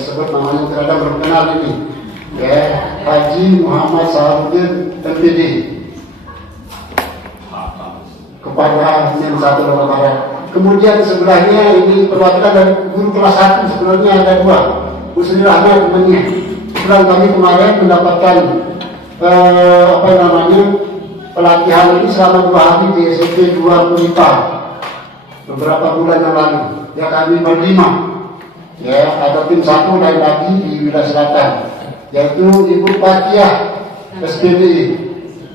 disebut namanya terhadap berkenal ini, ya, Haji Muhammad Sahabuddin MPD kepada yang satu Barat. Kemudian sebelahnya ini perwakilan dari guru kelas 1, sebenarnya ada 2, Bu Sri Rahma temannya. Setelah kami kemarin mendapatkan pelatihan ini selama 2 hari di SMP 2 Punipa beberapa bulan yang lalu. Ya, kami berlima, ya, ada tim 1 lain lagi di wilayah selatan, yaitu Ibu Patiah SPDI,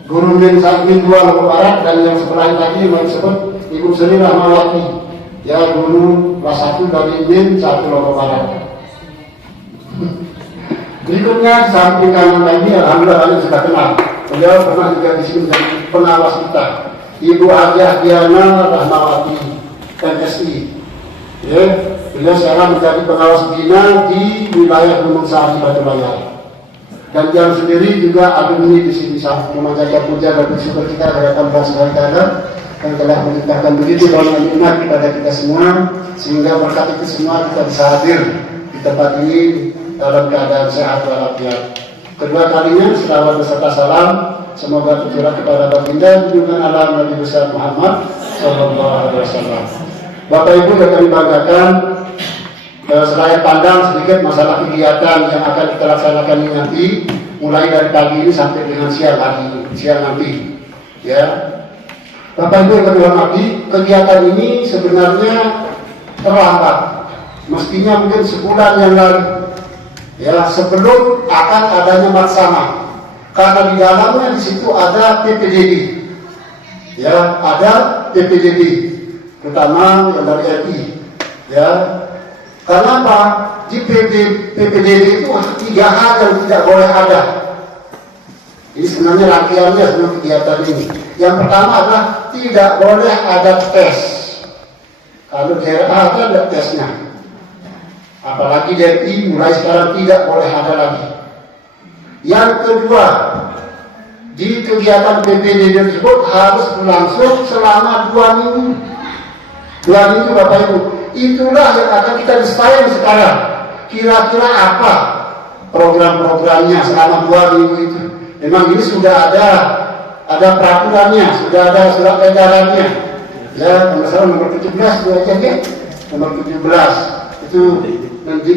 Guru Min 2 Lombok Barat, dan yang sebelah tadi yang disebut Ibu Sri Rahmawati, ya, Guru kelas 1 dari Min 1 Lombok Barat. Berikutnya samping kanan lagi, alhamdulillah kalian sudah kenal. Beliau pernah juga di sini menjadi pengawas kita, Ibu Hadiah Diana Rahmawati MSI. Ya, beliau sekarang menjadi pengawas bina di wilayah Gunung Sari Batu Layar. Dan dia sendiri juga alumni di sini, memanjatkan puja dan bersyukur kita kepada Allah SWT yang telah menciptakan begitu banyak nikmat kepada kita semua, sehingga berkat itu semua kita bisa hadir di tempat ini dalam keadaan sehat walafiat. Kedua kalinya selawat beserta salam semoga tercurah kepada baginda junjungan alam Nabi besar Muhammad SAW. Bapak Ibu yang kami banggakan, selain pandang sedikit masalah kegiatan yang akan kita laksanakan ini nanti, mulai dari pagi ini sampai dengan siang nanti, ya. Bapak Ibu yang kami hormati, kegiatan ini sebenarnya terlambat, mestinya mungkin sebulan yang lalu, ya, sebelum akan adanya maksama, karena di dalamnya di situ ada PPDB, ya, ada PPDB, terutama yang dari RI, ya. Kenapa? Di PPDB itu 3 hal yang tidak boleh ada. Ini sebenarnya rangkaiannya sebelum kegiatan ini. Yang pertama adalah tidak boleh ada tes. Kalau daerah ada tesnya, apalagi DRI mulai sekarang tidak boleh ada lagi. Yang kedua, di kegiatan PPDB tersebut harus berlangsung selama 2 minggu. 2 minggu Bapak Ibu. Itulah yang akan kita desain sekarang. Kira-kira apa program-programnya selama 2 minggu itu. Memang ini sudah ada peraturannya, sudah ada surat edarannya. Ya, masalah nomor 17 itu aja ya. Nomor 17 itu nanti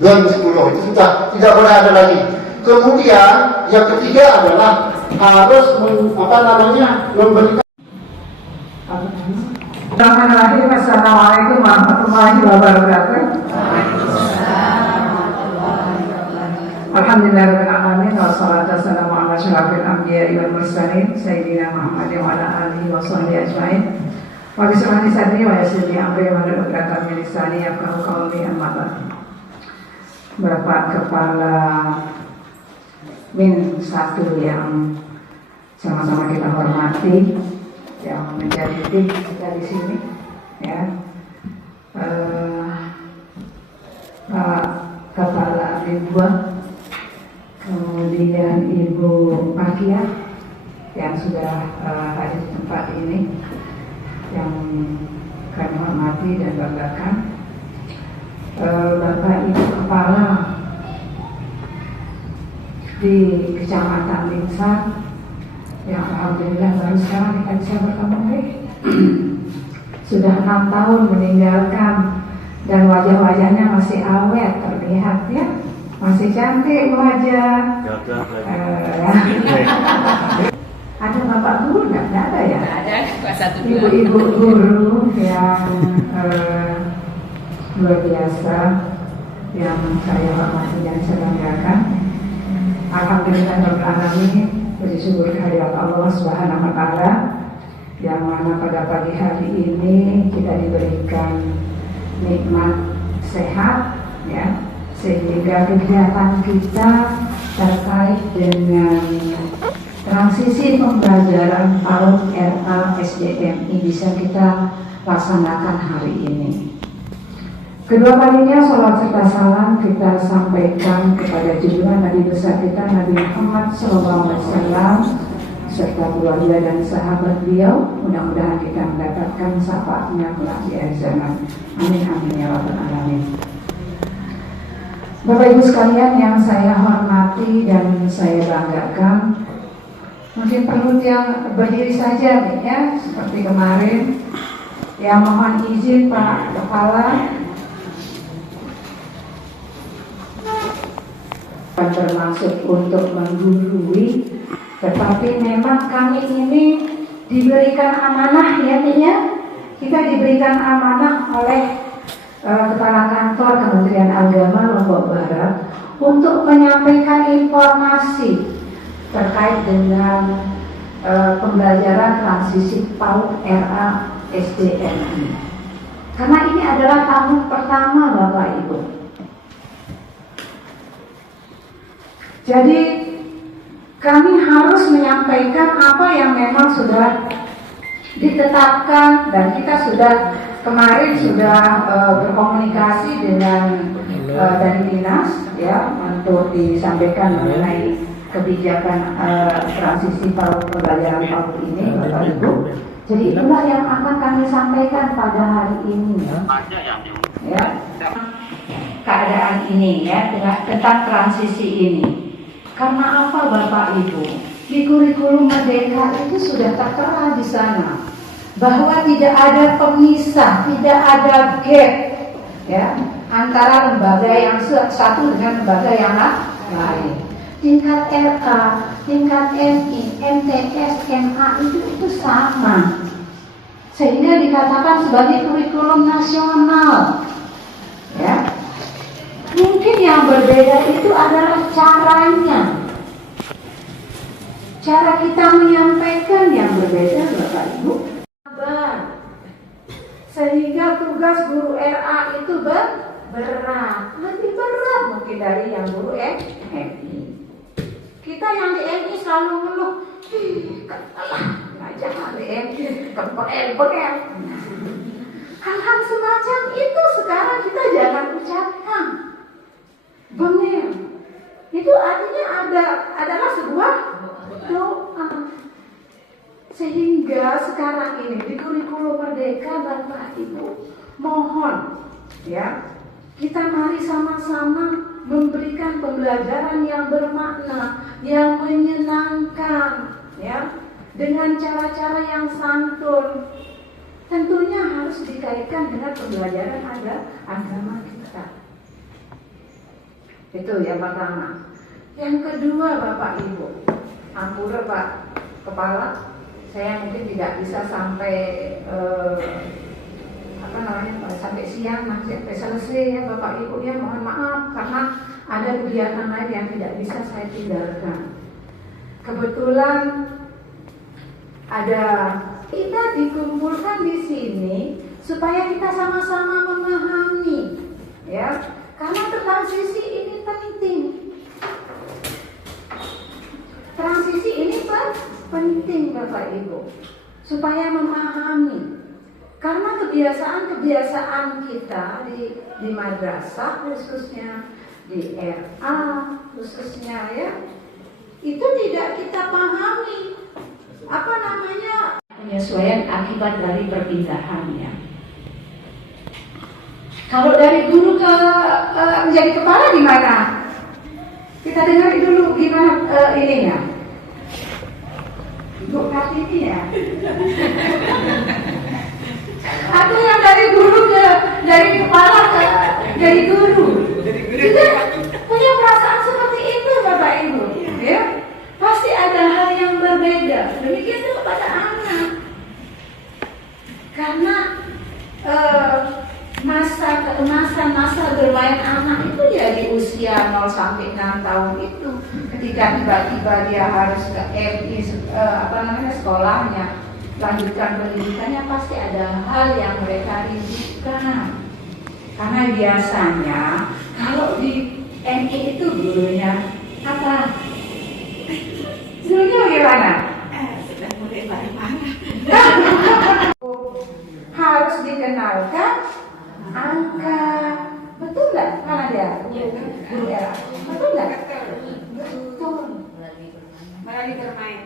2010 itu sudah tidak boleh ada lagi. Kemudian yang ketiga adalah harus memberikan. Bismillahirrahmanirrahim. Assalamualaikum warahmatullahi wabarakatuh. Alhamdulillahirabbil alamin wassalatu wassalamu ala asyrofil anbiya'i wal mursalin sayyidina Muhammadin wa ala alihi wa sahbihi ajmain. Wa bismillahirrahmanirrahim sadri wa yassir li amri wa hlul 'uqdatam min lisani yafqahu qawli amma ba'd. Bapak Kepala Min 1 yang sama-sama kita hormati, yang menjadi tim kita di sini, ya, Pak Kepala Min 2, kemudian Ibu Patiah yang sudah hadir di tempat ini, yang kami hormati dan banggakan, Bapak Ibu Kepala di Kecamatan Lingsar, yang alhamdulillah baru sekarang kita bisa bertemu lagi. Sudah 6 tahun meninggalkan dan wajah-wajahnya masih awet terlihat, ya, masih cantik wajah. Ada bapak guru nggak? Nggak ada ya? Ada, kelas 1 Ibu-ibu guru yang luar biasa yang saya hormati dan saya banggakan. Alhamdulillah rabbil alamin. Puji syukur kehadirat Allah Subhanahu wa taala yang mana pada pagi hari ini kita diberikan nikmat sehat, ya, sehingga kegiatan kita terkait dengan transisi pembelajaran tahun RA SDM ini bisa kita laksanakan hari ini. Kedua kalinya salat serta salam kita sampaikan kepada junjungan Nabi besar kita Nabi Muhammad SAW serta keluarga dan sahabat beliau. Mudah-mudahan kita mendapatkan syafaatnya kelak di akhir zaman. Amin amin ya rabbal alamin. Bapak Ibu sekalian yang saya hormati dan saya banggakan, mungkin perlu yang berdiri saja nih ya, seperti kemarin. Ya, mohon izin Pak Kepala, bermaksud untuk menggurui, tetapi memang kami ini diberikan amanah ya, kita diberikan amanah oleh Kepala Kantor Kementerian Agama Lombok Barat untuk menyampaikan informasi terkait dengan pembelajaran transisi PAUD RA SDMI. Karena ini adalah tahun pertama Bapak Ibu. Jadi kami harus menyampaikan apa yang memang sudah ditetapkan, dan kita sudah kemarin sudah berkomunikasi dengan dari dinas ya untuk disampaikan mengenai kebijakan transisi pembelajaran PAUD ini Bapak Ibu. Jadi itulah yang akan kami sampaikan pada hari ini ya, keadaan ini ya, tentang transisi ini. Karena apa Bapak Ibu? Di kurikulum Merdeka itu sudah tertera di sana bahwa tidak ada pemisah, tidak ada gap ya antara lembaga yang satu dengan lembaga yang lain. Tingkat RA, tingkat MI, MTS, MA itu sama, sehingga dikatakan sebagai kurikulum nasional. Ya, mungkin yang berbeda itu adalah caranya, cara kita menyampaikan yang berbeda, Bapak Ibu. Sehingga tugas guru RA itu berat, lebih berat mungkin dari yang guru MI. Kita yang di MI selalu mengeluh, jangan di MI, kepel-pel. Hal-hal semacam itu sekarang kita jangan ucapkan. Benar. Itu artinya adalah sebuah doa. Sehingga sekarang ini di kurikulum Merdeka Bapak Ibu, mohon ya, kita mari sama-sama memberikan pembelajaran yang bermakna, yang menyenangkan ya, dengan cara-cara yang santun. Tentunya harus dikaitkan dengan pembelajaran agama kita. Itu yang pertama. Yang kedua Bapak Ibu, ampura Pak Kepala, saya mungkin tidak bisa sampai sampai siang, sampai selesai ya Bapak Ibu ya, mohon maaf karena ada kegiatan lain yang tidak bisa saya tinggalkan. Kebetulan ada kita dikumpulkan di sini supaya kita sama-sama memahami ya, karena transisi ini penting. Transisi ini penting Bapak Ibu, supaya memahami. Karena kebiasaan kita di madrasah khususnya, di RA khususnya ya, itu tidak kita pahami. Penyesuaian akibat dari perpindahannya. Kalau dari guru ke menjadi kepala gimana? Kita dengar dulu gimana ininya. Ibu Kartini ya. Atau yang dari guru dari kepala ke dari guru. Kita punya perasaan seperti itu Bapak Ibu, ya. Pasti ada hal yang berbeda. Demikian juga pada anak. Karena masa bermain anak itu ya di usia 0 sampai 6 tahun itu, ketika tiba-tiba dia harus ke MI sekolahnya, lanjutkan pendidikannya, pasti ada hal yang mereka rindukan. Karena biasanya kalau di MI itu gurunya apa? Gurunya bagaimana? Sudah mulai marah-marah. Harus dikenalkan angka. Betul nggak? Mana dia? Guru era. Betul nggak? Betul. Melalui bermain.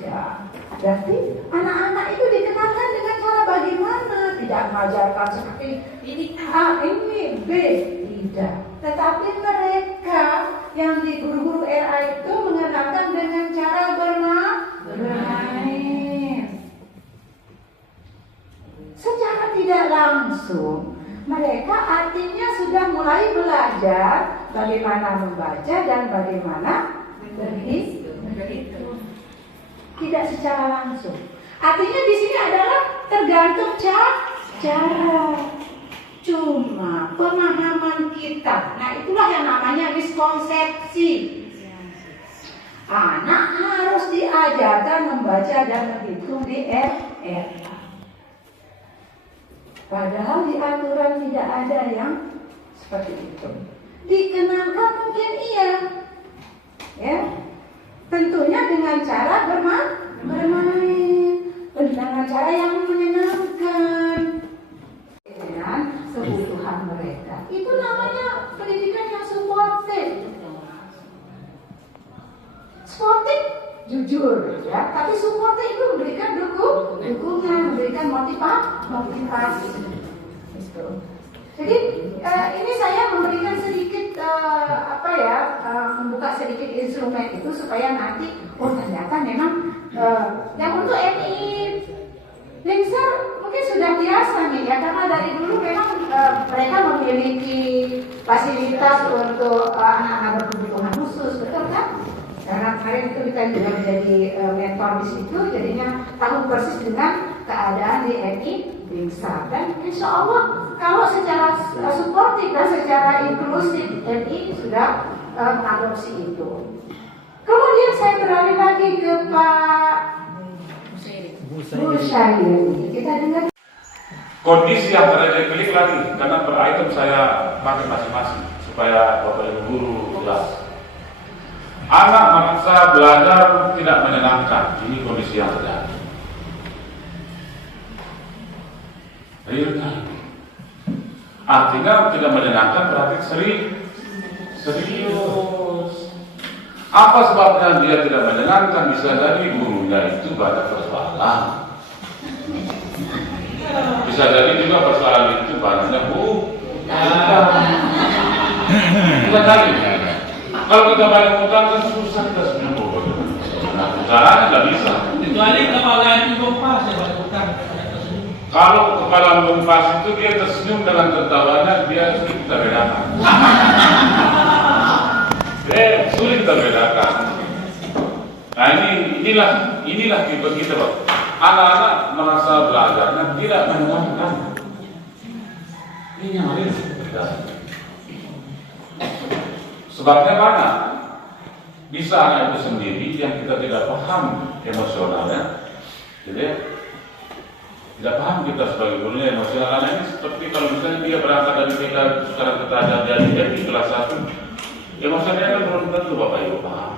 Ya, berarti anak-anak itu dikenalkan dengan cara bagaimana? Tidak mengajarkan seperti ini A, ini B. Tidak. Tetapi mereka yang di guru-guru RA itu mengenalkan dengan cara bermain. Secara tidak langsung, mereka artinya sudah mulai belajar bagaimana membaca dan bagaimana berhitung. Tidak secara langsung. Artinya di sini adalah tergantung cara. Cuma pemahaman kita. Nah, itulah yang namanya miskonsepsi. Anak harus diajarkan membaca dan menghitung di RA. Padahal di aturan tidak ada yang seperti itu. Dikenalkan mungkin iya, ya. Tentunya dengan cara bermain, dengan cara yang menyenangkan, dengan kebutuhan mereka. Itu namanya pendidikan yang suportif. Sportif, jujur, ya. Tapi suportif itu memberikan dukungan, memberikan motivasi. Gitu. Jadi ini saya memberikan sedikit membuka sedikit instrumen itu supaya nanti ternyata memang yang untuk MI Lingsar mungkin sudah biasa nih ya, karena dari dulu memang mereka memiliki fasilitas untuk anak-anak berkebutuhan khusus, betul kan? Karena kemarin itu kita juga menjadi mentor di situ, jadinya tahu persis dengan keadaan di MI Lingsar. Dan insya Allah kalau secara suportif dan secara inklusif MI sudah mengadopsi itu. Kemudian saya beralih lagi ke Pak Bushairi. Kita dengar. Kondisi yang terjadi klik lagi karena per item saya pakai masing-masing supaya Bapak Ibu guru jelas. Anak merasa belajar tidak menyenangkan. Ini kondisi yang terjadi. Real time. Artinya tidak menyenangkan berarti serius. Apa sebabnya dia tidak menyenangkan? Bisa jadi gurunya itu banyak persoalan. Bisa jadi juga persoalan itu banyaknya Bisa jadi. Kalau kita banyak utang kan susah kita sebenarnya. Nah, caranya nggak bisa. Kecuali kepala itu pas ya banyak utang. Kalau kepala mempas itu dia tersenyum dengan tertawanya, dia sulit kita bedakan. Sulit kita bedakan. Nah inilah tipe kita, Pak. Anak-anak merasa belajarnya tidak menyenangkan. Ini yang harus terjadi. Sebabnya mana? Bisa anak itu sendiri yang kita tidak paham emosionalnya, jadi tidak paham kita sebagai gurunya emosionalnya ini seperti kalau misalnya dia berangkat dari kita sekarang kita ajar dari kelas 1, emosionalnya kan belum tentu Bapak Ibu paham.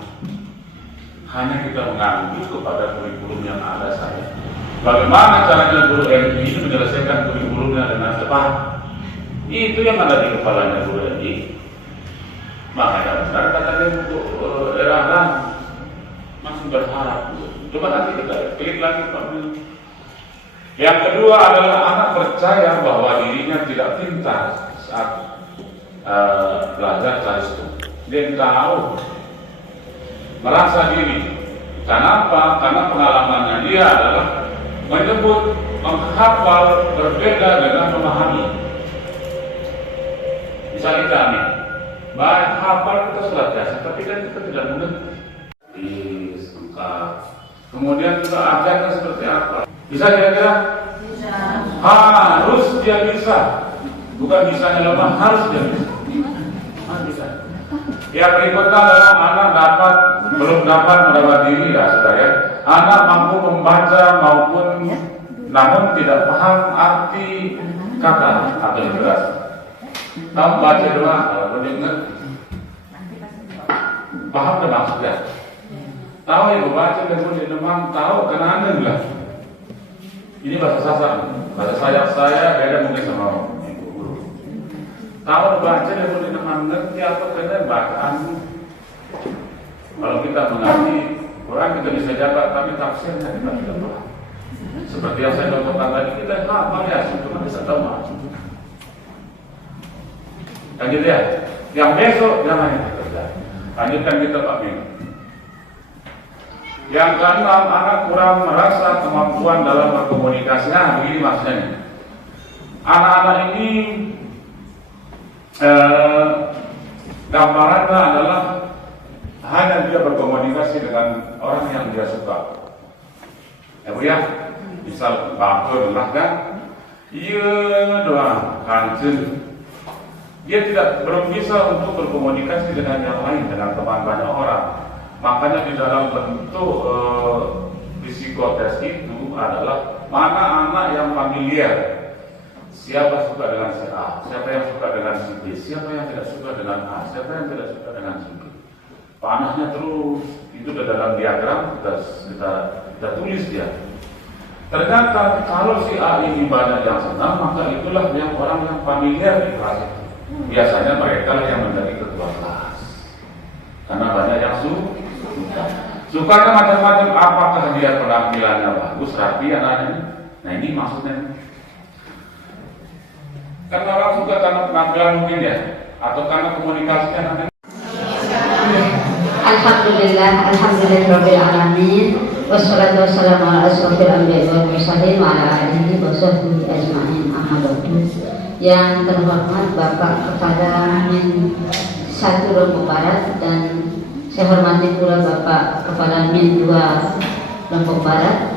Hanya kita mengambil kepada kurikulum yang ada saja. Bagaimana caranya guru MI ini menyelesaikan kurikulumnya dengan tepat? Itu yang ada di kepalanya guru MI. Makanya benar katanya untuk era masih berharap. Coba nanti kita klik lagi Pak. Yang kedua adalah anak percaya bahwa dirinya tidak pintar saat belajar cari itu. Dia tahu, merasa diri. Kenapa? Karena pengalamannya dia adalah menyebut, menghafal berbeda dengan memahami. Misalnya kami baik hafal kita sudah biasa, tapi kan kita tidak mengerti. Kemudian kita ajarkan seperti apa? Bisa kira-kira? Bisa. Harus dia bisa. Bukan bisanya lemah, harus dia bisa. Harus bisa. Yang berikutnya adalah anak belum dapat merawat diri ya saudara. Anak mampu membaca maupun namun tidak paham arti kata atau literasi. Tahu baca doang, kalau dengar paham dan maksudnya. Tahu yang membaca dan demam tahu karena anda bilang ini bahasa sasar, bahasa saya beda mungkin sama ibu guru. Tahu baca dan demam ngerti apa karena bacaan. Kalau kita mengerti Quran kita bisa jabat, tapi tafsirnya kita tidak paham. Seperti yang saya contohkan tadi, kita hafal ya, cuma bisa tahu maksudnya. Kan gitu ya? Yang besok jangan itu terjadi. Lanjutkan kita Pak Bing. Yang keenam, anak kurang merasa kemampuan dalam berkomunikasi. Nah, begini maksudnya. Anak-anak ini gambarannya adalah hanya dia berkomunikasi dengan orang yang dia suka. Ya Bu ya, misal bapak adalah kan, iya doang kancil. Dia belum bisa untuk berkomunikasi dengan yang lain, dengan teman banyak orang. Makanya di dalam bentuk psikotes itu adalah mana anak yang familiar. Siapa suka dengan si A, siapa yang suka dengan si B, siapa yang tidak suka dengan A, siapa yang tidak suka dengan si B. Panahnya terus, itu dalam diagram kita tulis dia. Ternyata kalau si A ini banyak yang senang, maka itulah yang orang yang familiar di kelas itu. Biasanya mereka yang menjadi ketua kelas, karena banyak yang suka. Sukanya macam-macam, apakah dia penampilannya bagus, rapi anaknya. Nah ini maksudnya. Karena orang suka karena penampilan mungkin ya, atau karena komunikasinya nanti. Alhamdulillahirabbil alamin. Wassalatu wassalamu ala asyrofil anbiya'i wal mursalin wa ala alihi wa sahbihi ajma'in. Amma ba'du. Yang terhormat Bapak Kepala Min 1 Lombok Barat dan saya hormati pula Bapak Kepala Min 2 Lombok Barat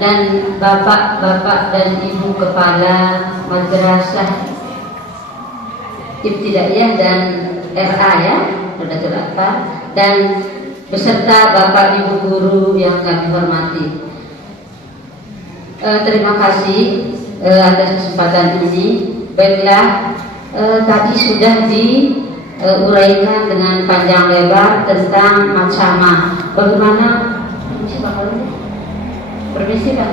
dan Bapak-bapak dan Ibu Kepala Madrasah Ibtidaiyah dan RA ya, sudah terdapat, dan beserta Bapak Ibu guru yang kami hormati. Terima kasih atas kesempatan ini. Baiklah, tadi sudah diuraikan dengan panjang lebar tentang macama. Bagaimana? Permisi Pak.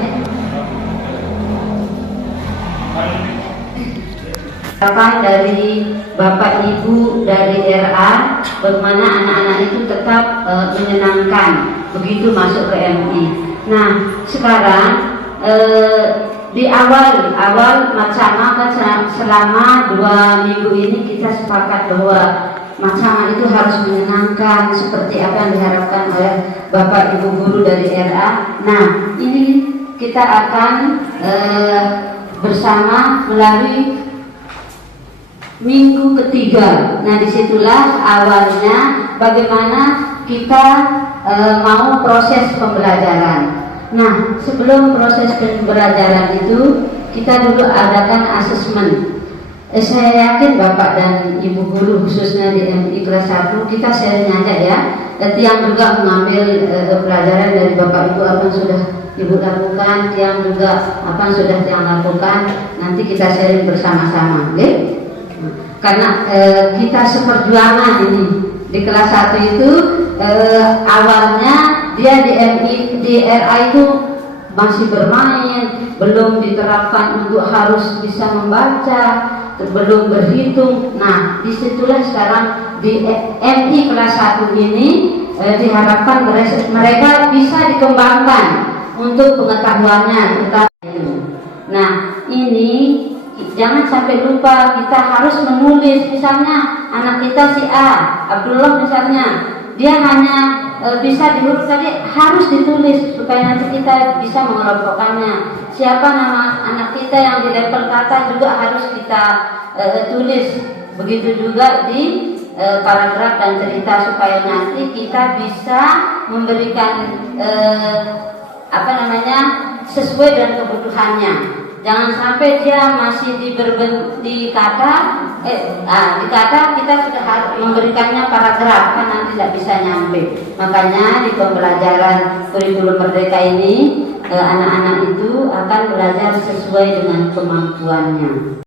Harapan dari Bapak Ibu dari RA, bagaimana anak-anak itu tetap menyenangkan begitu masuk ke MI. Nah, sekarang di awal macama kan selama 2 minggu ini kita sepakat bahwa macama itu harus menyenangkan seperti apa yang diharapkan oleh Bapak Ibu guru dari RA. Nah, ini kita akan bersama melalui minggu ketiga. Nah, disitulah awalnya bagaimana kita mau proses pembelajaran. Nah, sebelum proses pembelajaran itu kita dulu adakan asesmen. Saya yakin Bapak dan Ibu guru khususnya di MI kelas 1 kita sharing aja ya. Yang juga mengambil pelajaran dari Bapak Ibu apa yang sudah Ibu lakukan, yang juga apa yang sudah yang lakukan, nanti kita sharing bersama-sama, okay? Karena kita seperjuangan ini di kelas 1 itu awalnya dia di MI di RA itu masih bermain, belum diterapkan untuk harus bisa membaca, belum berhitung. Nah, disitulah sekarang di MI kelas 1 ini diharapkan mereka bisa dikembangkan untuk pengetahuannya tentang itu. Nah, ini jangan sampai lupa kita harus menulis. Misalnya anak kita si A, Abdullah misalnya, dia hanya bisa di huruf tadi, harus ditulis supaya nanti kita bisa mengelompokkannya. Siapa nama anak kita yang di level kata juga harus kita tulis. Begitu juga di paragraf dan cerita supaya nanti kita bisa memberikan sesuai dengan kebutuhannya. Jangan sampai dia masih di kata kita sudah harus memberikannya paragraf, kan nanti tidak bisa nyampe. Makanya di pembelajaran kurikulum merdeka ini anak-anak itu akan belajar sesuai dengan kemampuannya.